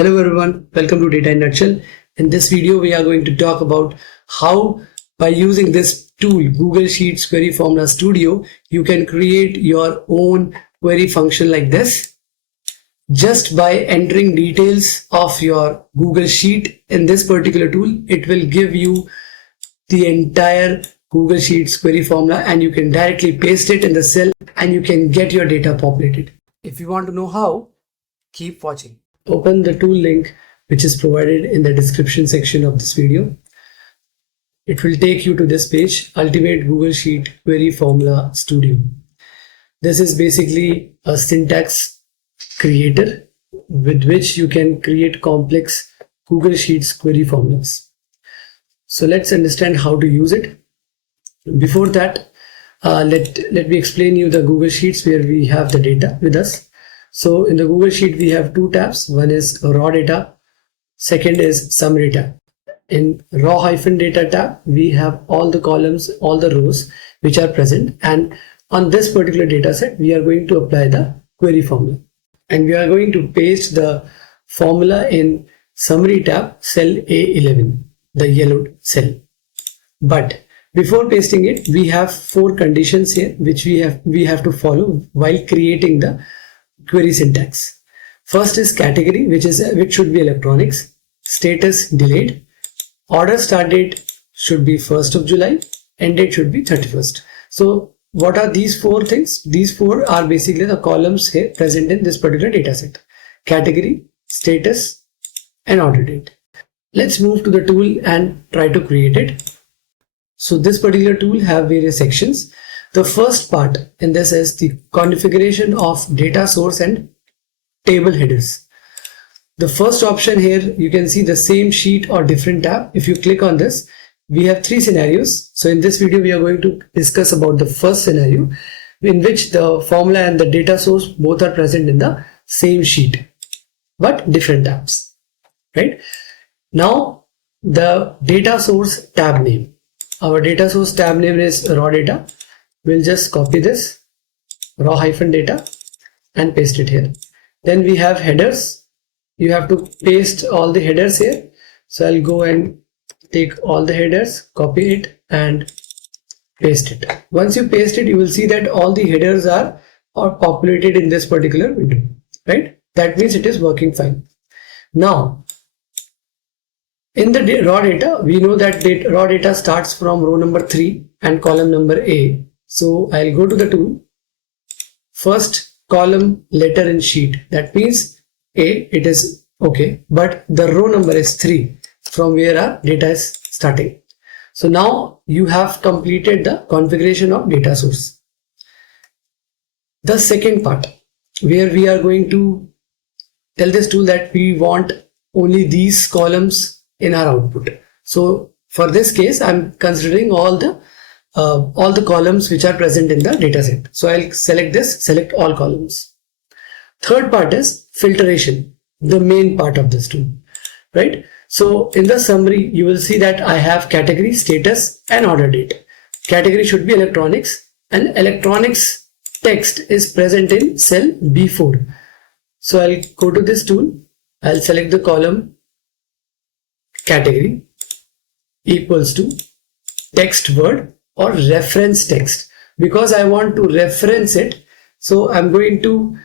Hello everyone, welcome to Data in Nutshell. In this video, we are going to talk about how by using this tool, Google Sheets Query Formula Studio, you can create your own query function like this. Just by entering details of your Google Sheet in this particular tool, it will give you the entire Google Sheets query formula and you can directly paste it in the cell and you can get your data populated. If you want to know how, keep watching. Open the tool link which is provided in the description section of this video. It will take you to this page, Ultimate Google Sheet Query Formula Studio. This is basically a syntax creator with which you can create complex Google Sheets query formulas. So let's understand how to use it. Before that, let me explain you the Google Sheets where we have the data with us. So in the Google Sheet, we have two tabs. One is raw data. Second is summary tab. In raw-data tab, we have all the columns, all the rows which are present. And on this particular data set, we are going to apply the query formula. And we are going to paste the formula in summary tab, cell A11, the yellow cell. But before pasting it, we have four conditions here which we have to follow while creating the query syntax. First is category, which should be electronics. Status delayed. Order start date should be 1st of July. End date should be 31st. So what are these four things? These four are basically the columns here present in this particular data set. Category, status, and order date. Let's move to the tool and try to create it. So this particular tool have various sections. The first part in this is the configuration of data source and table headers. The first option here, you can see the same sheet or different tab. If you click on this, we have three scenarios. So in this video, we are going to discuss about the first scenario in which the formula and the data source both are present in the same sheet, but different tabs, right? Now the data source tab name. Our data source tab name is raw data. We'll just copy this raw-data and paste it here. Then we have headers. You have to paste all the headers here. So I'll go and take all the headers, copy it and paste it. Once you paste it, you will see that all the headers are populated in this particular window, right? That means it is working fine. Now, in the raw data, we know that raw data starts from row number 3 and column number A. So I'll go to the tool. First column letter in sheet. That means A, it is okay, but the row number is 3 from where our data is starting. So now you have completed the configuration of data source. The second part where we are going to tell this tool that we want only these columns in our output. So for this case, I'm considering all the columns which are present in the data set. So I'll select this, select all columns. Third part is filtration, the main part of this tool, right? So in the summary, you will see that I have category, status, and order date. Category should be electronics, and electronics text is present in cell B4. So I'll go to this tool. I'll select the column category equals to text word or reference text. Because I want to reference it, so I'm going to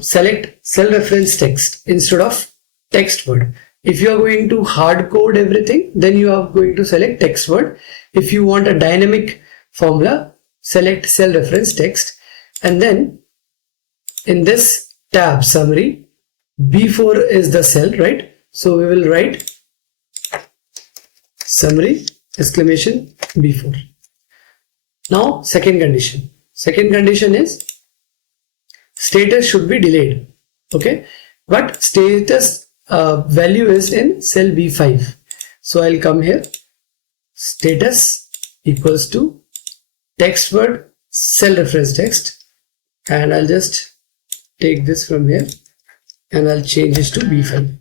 select cell reference text instead of text word. If you are going to hard code everything, then you are going to select text word. If you want a dynamic formula, select cell reference text. And then in this tab summary, B4 is the cell, right? So we will write summary exclamation B4. Now second condition. Second condition is status should be delayed. Okay, but status value is in cell B5. So I'll come here. Status equals to text word cell reference text, and I'll just take this from here and I'll change this to B5.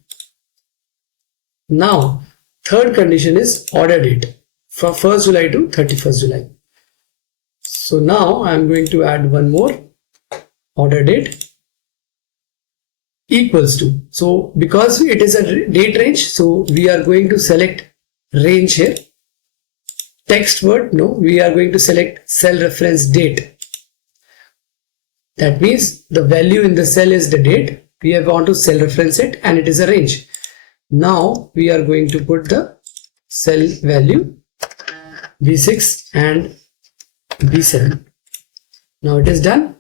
Now third condition is order date from 1st July to 31st July. So now I'm going to add one more order date equals to. So because it is a date range, so we are going to select range here. Text word, no, we are going to select cell reference date. That means the value in the cell is the date. We want to cell reference it and it is a range. Now we are going to put the cell value B6 and B7. Now it is done.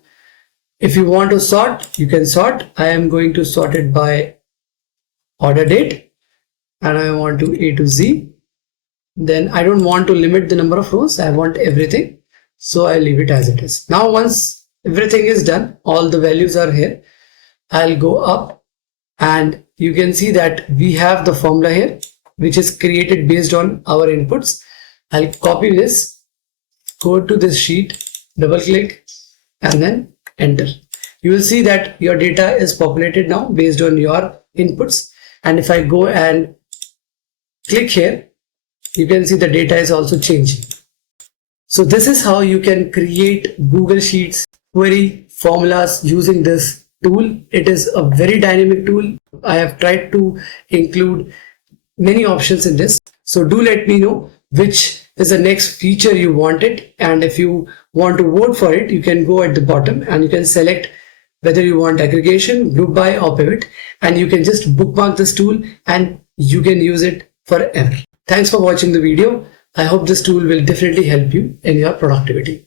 If you want to sort, you can sort. I am going to sort it by order date and I want to A to Z. Then I don't want to limit the number of rows. I want everything. So I leave it as it is. Now once everything is done, all the values are here. I'll go up and you can see that we have the formula here, which is created based on our inputs. I'll copy this, go to this sheet, double click and then enter. You will see that your data is populated now based on your inputs. And if I go and click here, you can see the data is also changing. So this is how you can create Google Sheets query formulas using this tool. It is a very dynamic tool. I have tried to include many options in this. So do let me know which is the next feature you wanted. And if you want to vote for it, you can go at the bottom and you can select whether you want aggregation, group by or pivot. And you can just bookmark this tool and you can use it forever. Thanks for watching the video. I hope this tool will definitely help you in your productivity.